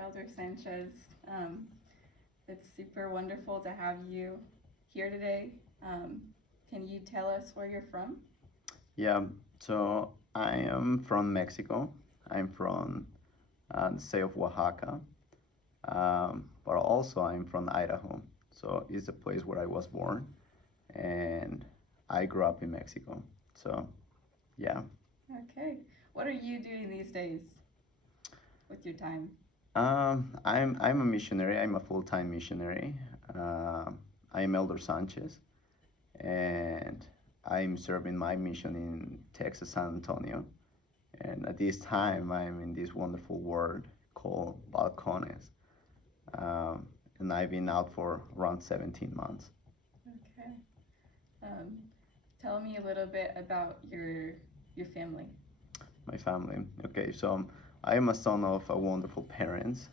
Elder Sanchez. Um, it's super wonderful to have you here today. Um, can you tell us where you're from? Yeah, so I am from Mexico. I'm from the state of Oaxaca, but also I'm from Idaho. So it's the place where I was born, and I grew up in Mexico. So yeah, Okay. What are you doing these days with your time? I'm a missionary. I'm a full-time missionary. Uh, I'm Elder Sanchez, and I'm serving my mission in Texas, San Antonio. And at this time, I'm in this wonderful world called balcones. Um, and I've been out for around 17 months. Okay. Um, tell me a little bit about your family. My family. Okay, so I am a son of a wonderful parents.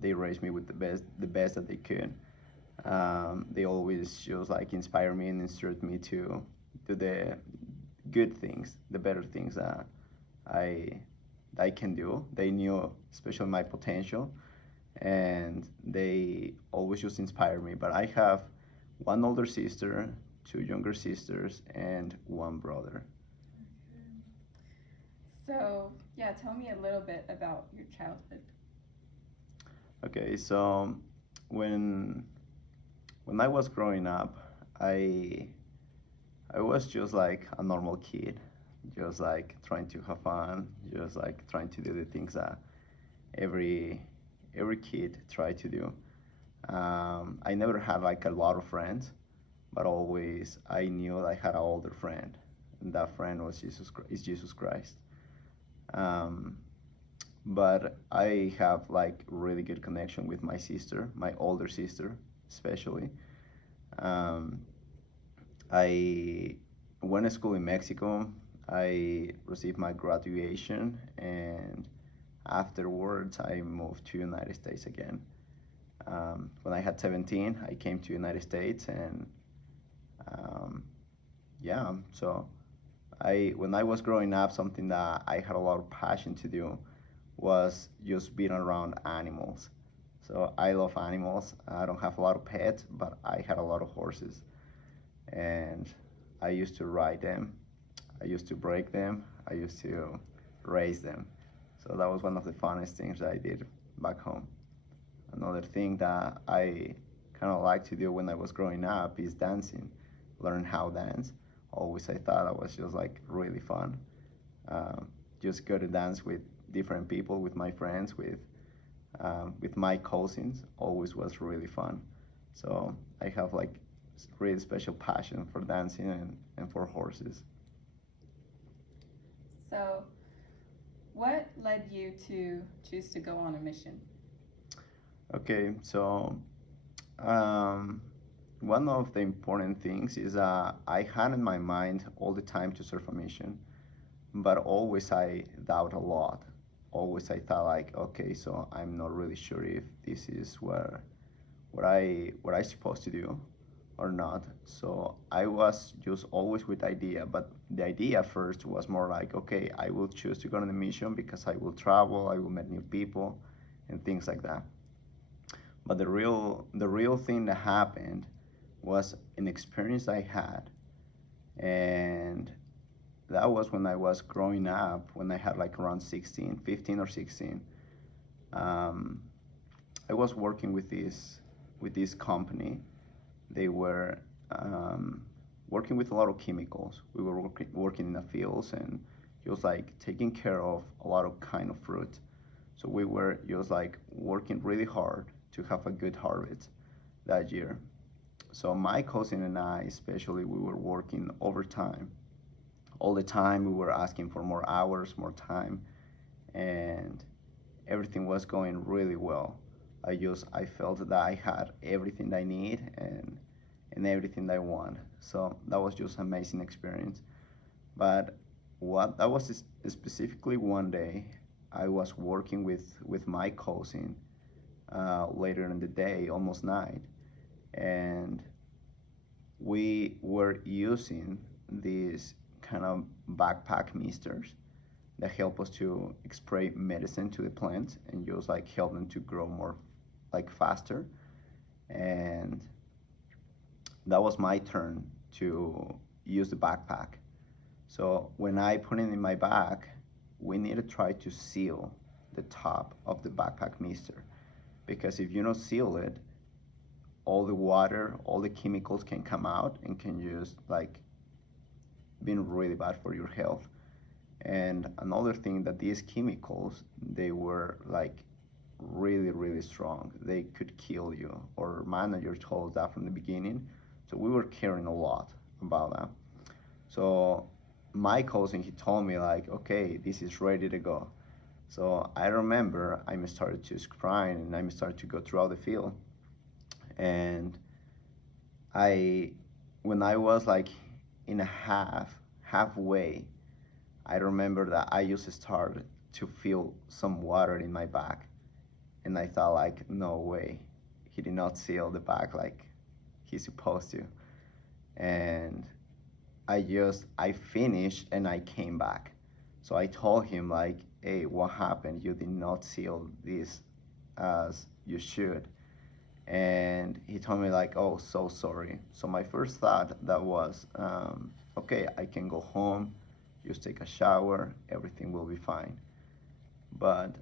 They raised me with the best that they could. They always just like inspire me and instruct me to do the good things, the better things that I I can do. They knew, especially my potential, and they always just inspire me. But I have one older sister, two younger sisters, and one brother. So, yeah, tell me a little bit about your childhood. Okay, so when when I was growing up, I I was just like a normal kid, just like trying to have fun, just like trying to do the things that every every kid try to do. I never had like a lot of friends, but always I knew I had an older friend, and that friend was is Jesus Christ. Um, but I have like really good connection with my sister, my older sister, especially. Um, I went to school in Mexico. I received my graduation, and afterwards I moved to United States again. When I had 17, I came to United States, and um, yeah, so I when I was growing up, something that I had a lot of passion to do was just being around animals. So I love animals. I don't have a lot of pets, but I had a lot of horses, and I used to ride them. I used to break them. I used to race them. So that was one of the funnest things that I did back home. Another thing that I kind of like to do when I was growing up is dancing, learn how to dance. Always I thought that was just like really fun. Um, just go to dance with different people, with my friends, with my cousins. Always was really fun. So I have like really special passion for dancing and for horses. So, what led you to choose to go on a mission? Okay, so um, one of the important things is I had in my mind all the time to serve a mission, but always I doubt a lot. Always I thought like, okay, so I'm not really sure if this is what I supposed to do or not. So I was just always with the idea, but the idea first was more like, okay, I will choose to go on a mission because I will travel, I will meet new people, and things like that. But the real thing that happened was an experience I had, and that was when I was growing up, when I had like around 16, 15 or 16. Um, I was working with this company. They were working with a lot of chemicals. We were working in the fields and just like taking care of a lot of kind of fruit. So we were just like working really hard to have a good harvest that year. So my cousin and I, especially, we were working overtime. All the time we were asking for more hours, more time, and everything was going really well. I felt that I had everything I need and everything I want. So that was just an amazing experience. But what that was specifically one day, I was working with my cousin later in the day, almost night, and we were using these kind of backpack misters. that help us to spray medicine to the plants and just like help them to grow more like faster. And that was my turn to use the backpack. So when I put it in my bag, we need to try to seal the top of the backpack mister, because if you don't seal it, all the water, all the chemicals can come out and can just like been really bad for your health. And another thing that these chemicals, they were like really, really strong. They could kill you. Our manager told us that from the beginning. So we were caring a lot about that. So my cousin, he told me like, okay, this is ready to go. So I remember I started to crying and I started to go throughout the field. And I, when I was like in a halfway, I remember that I just started to feel some water in my back, and I thought like, no way, he did not seal the back like he's supposed to. And I finished and I came back. So I told him like, hey, what happened? You did not seal this as you should. And he told me like, oh, so sorry. So my first thought that was, okay, I can go home, just take a shower, everything will be fine. But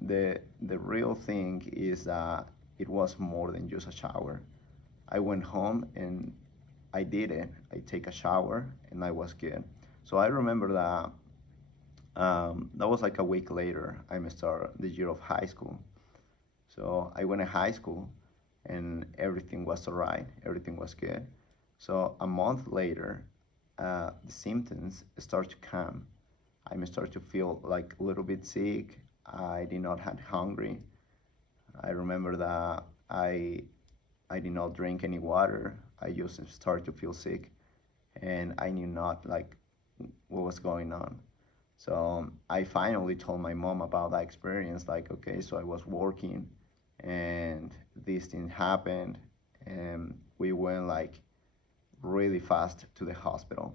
the real thing is that it was more than just a shower. I went home and I did it. I take a shower and I was good. So I remember that that was like a week later. I started the year of high school. So I went to high school and everything was alright. Everything was good. So a month later, the symptoms start to come. I start to feel like a little bit sick. I did not had hungry. I remember that I did not drink any water. I just started to feel sick, and I knew not like what was going on. So I finally told my mom about that experience. Like, okay, so I was working, and this thing happened, and we went like really fast to the hospital.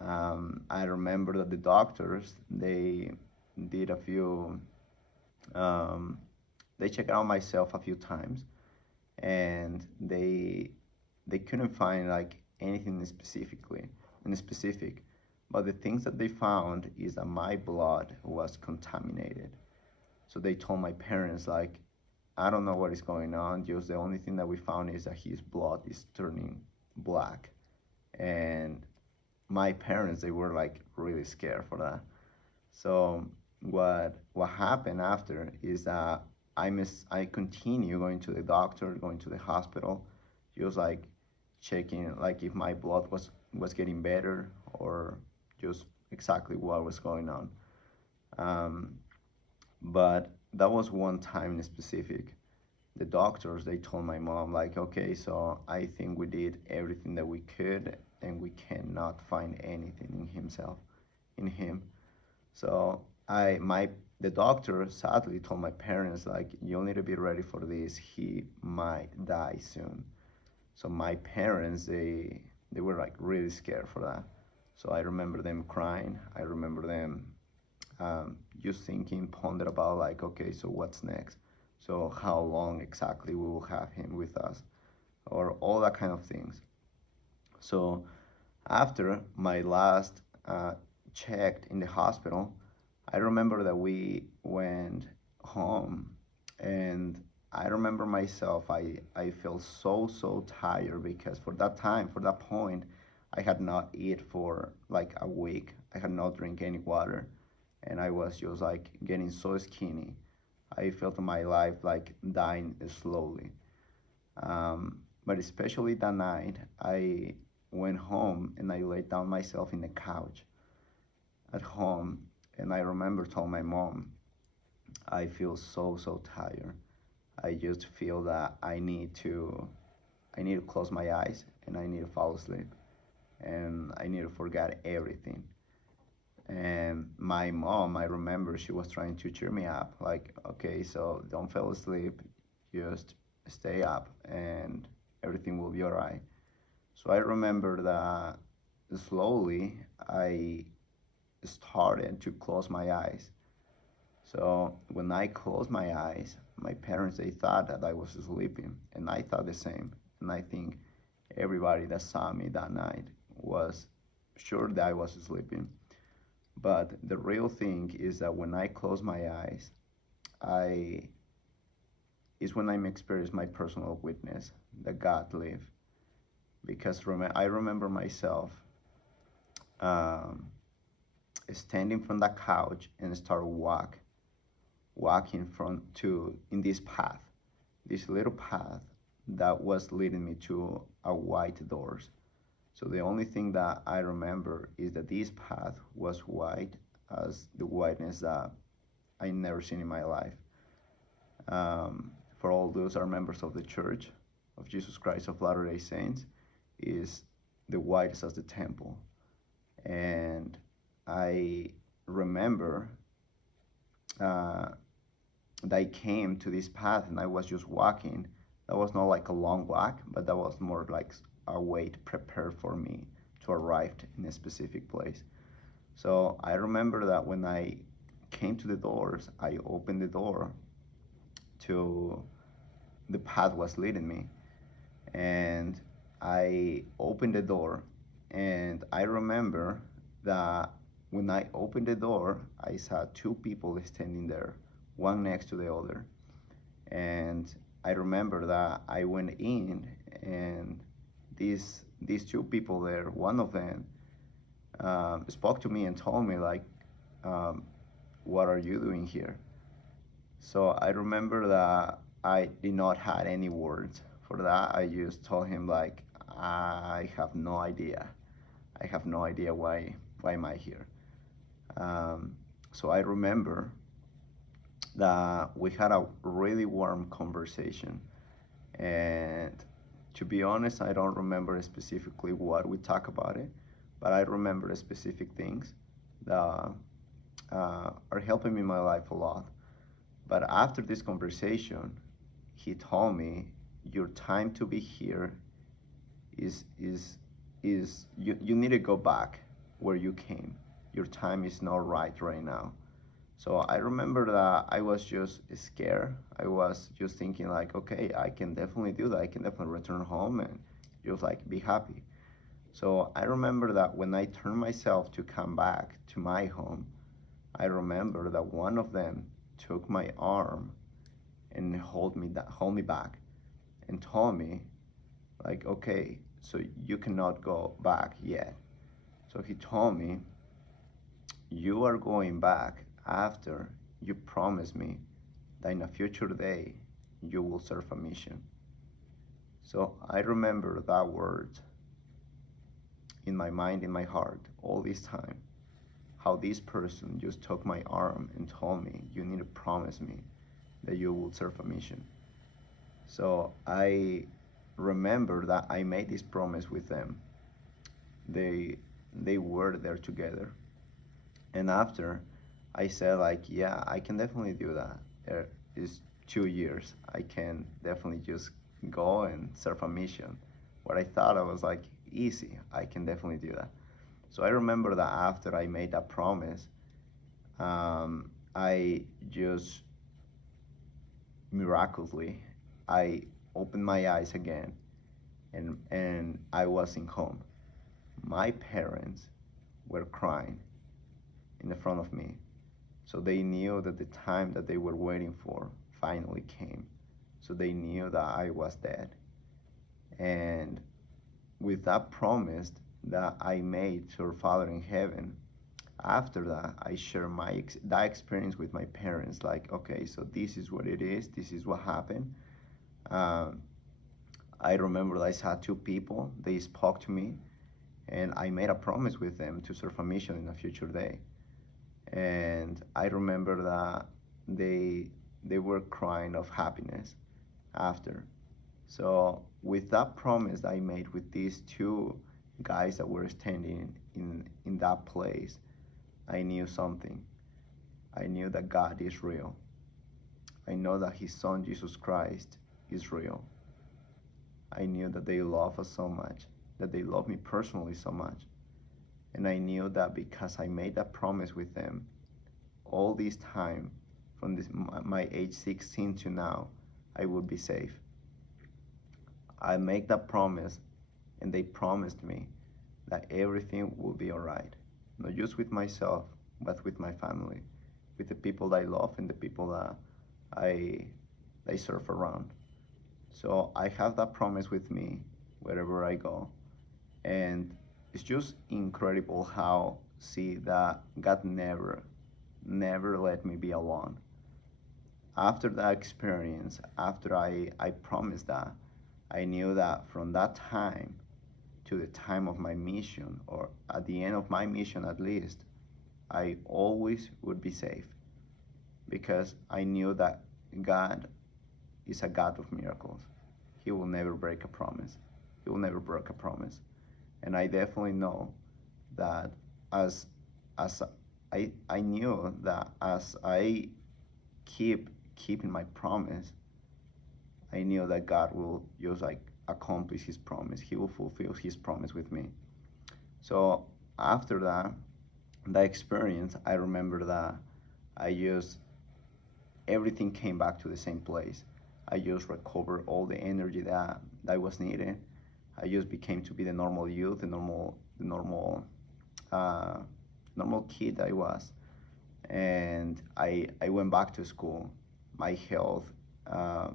I remember that the doctors they did a few. Um, they checked out myself a few times, and they couldn't find like anything specifically in specific. But the things that they found is that my blood was contaminated. So they told my parents like, I don't know what is going on. Just the only thing that we found is that his blood is turning black. And my parents they were like really scared for that. So what happened after is that I continue going to the doctor, going to the hospital, just like checking like if my blood was getting better or just exactly what was going on. Um, but that was one time in specific. The doctors they told my mom like, okay, so I think we did everything that we could, and we cannot find anything in him. So the doctor sadly told my parents like, you'll need to be ready for this. He might die soon. So my parents they were like really scared for that. So I remember them crying. I remember them just thinking, ponder about like, okay, so what's next? So how long exactly we will have him with us, or all that kind of things. So after my last checked in the hospital, I remember that we went home, and I remember myself, I felt so tired because for that time, for that point, I had not eat for like a week. I had not drink any water, and I was just like getting so skinny. I felt my life like dying slowly. But especially that night, I went home and I laid down myself in the couch at home, and I remember told my mom, I feel so tired. I just feel that I need to close my eyes and I need to fall asleep and I need to forget everything. And my mom, I remember she was trying to cheer me up, like, okay, so don't fall asleep, just stay up and everything will be alright. So I remember that slowly I started to close my eyes. So when I closed my eyes, my parents, they thought that I was sleeping, and I thought the same. And I think everybody that saw me that night was sure that I was sleeping. But the real thing is that when I close my eyes, I is when I'm experiencing my personal witness that God live. Because I remember myself um, standing from the couch and start walking from to in this path, this little path that was leading me to a white doors. So the only thing that I remember is that this path was white as the whiteness that I never seen in my life. For all those are members of the Church of Jesus Christ of Latter-day Saints, is the white as the temple. And I remember uh, that I came to this path and I was just walking. That was not like a long walk, but that was more like a way to prepare for me to arrive in a specific place. So I remember that when I came to the doors, I opened the door to the path was leading me, and I opened the door, and I remember that when I opened the door, I saw two people standing there, one next to the other, and I remember that I went in, and these two people there, one of them spoke to me and told me like, um, "What are you doing here?" So I remember that I did not had any words for that. I just told him like, I have no idea. I have no idea why am I here. Um, so I remember that we had a really warm conversation, and to be honest, I don't remember specifically what we talked about it, but I remember specific things that are helping me in my life a lot. But after this conversation, he told me, "Your time to be here is is you need to go back where you came. Your time is not right now." So I remember that I was just scared. I was just thinking like, okay, I can definitely do that. I can definitely return home and just like be happy. So I remember that when I turned myself to come back to my home, I remember that one of them took my arm and hold me back and told me like, okay, so you cannot go back yet. So he told me, you are going back after you promise me that in a future day you will serve a mission. So I remember that word in my mind, in my heart, all this time. How this person just took my arm and told me, you need to promise me that you will serve a mission. So I remember that I made this promise with them. They were there together. And after I said like, yeah, I can definitely do that. There is 2 years. I can definitely just go and serve a mission. What I thought I was like, easy. I can definitely do that. So I remember that after I made that promise, I just miraculously, I opened my eyes again, and I was in home. My parents were crying in the front of me, so they knew that the time that they were waiting for finally came. So they knew that I was dead. And with that promise that I made to our Father in heaven, after that, I share that experience with my parents. Like, okay, so this is what it is. This is what happened. Um, I remember I saw two people. They spoke to me, and I made a promise with them to serve a mission in a future day. And I remember that they were crying of happiness after. So with that promise I made with these two guys that were standing in that place, I knew something. I knew that God is real. I know that His Son Jesus Christ is real. I knew that they love us so much, that they love me personally so much. And I knew that because I made that promise with them all this time, from my age 16 to now, I would be safe. I make that promise, and they promised me that everything will be all right, not just with myself, but with my family, with the people that I love and the people that I, I serve around. So I have that promise with me wherever I go, and it's just incredible how see that God never let me be alone. After that experience, after I promised that, I knew that from that time to the time of my mission, or at the end of my mission at least, I always would be safe, because I knew that God is a God of miracles. He will never break a promise. He will never break a promise. And I definitely know that as as I knew that as I keeping my promise, I knew that God will just like accomplish his promise. He will fulfill his promise with me. So after that experience, I remember that I just everything came back to the same place. I just recovered all the energy that was needed. I just became to be the normal youth, uh, normal kid I was, and I went back to school. My health uh,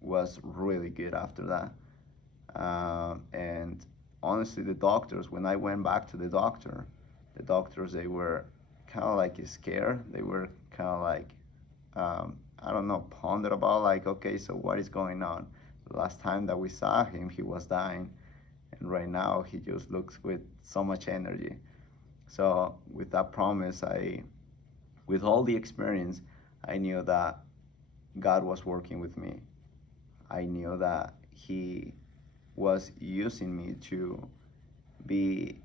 was really good after that, and honestly, the doctors, when I went back to the doctors, they were kind of like scared. They were kind of like, I don't know, pondered about like, okay, so what is going on? The last time that we saw him, he was dying, and right now he just looks with so much energy. So with that promise, with all the experience, I knew that God was working with me. I knew that He was using me to be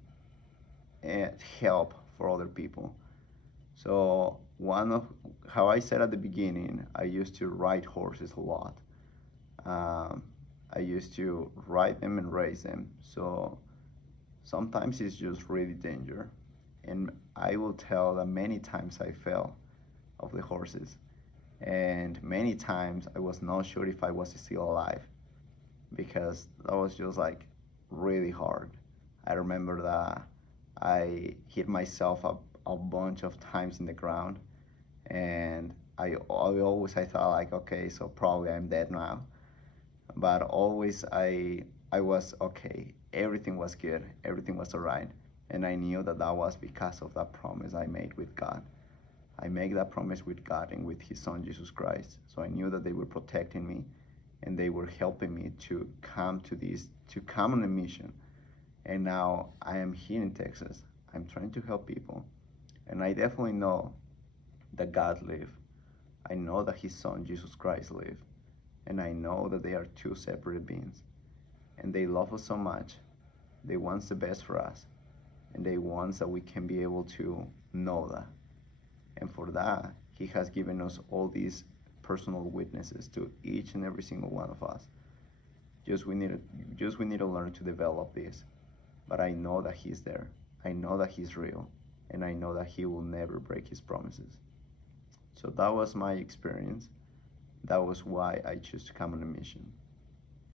a help for other people. So one of how I said at the beginning, I used to ride horses a lot. Um, I used to ride them and race them. So sometimes it's just really danger. And I will tell that many times I fell off the horses. And many times I was not sure if I was still alive, because that was just like really hard. I remember that I hit myself a bunch of times in the ground, and I thought like, okay, so probably I'm dead now. But always I was okay. Everything was good. Everything was alright, and I knew that that was because of that promise I made with God. I made that promise with God and with His Son Jesus Christ. So I knew that they were protecting me, and they were helping me to come on a mission. And now I am here in Texas. I'm trying to help people, and I definitely know that God lives. I know that His Son Jesus Christ lives, and I know that they are two separate beings, and they love us so much. They want the best for us, and they want that we can be able to know that. And for that, He has given us all these personal witnesses to each and every single one of us. Just we need to learn to develop this. But I know that He's there. I know that He's real, and I know that He will never break His promises. So that was my experience. That was why I chose to come on a mission.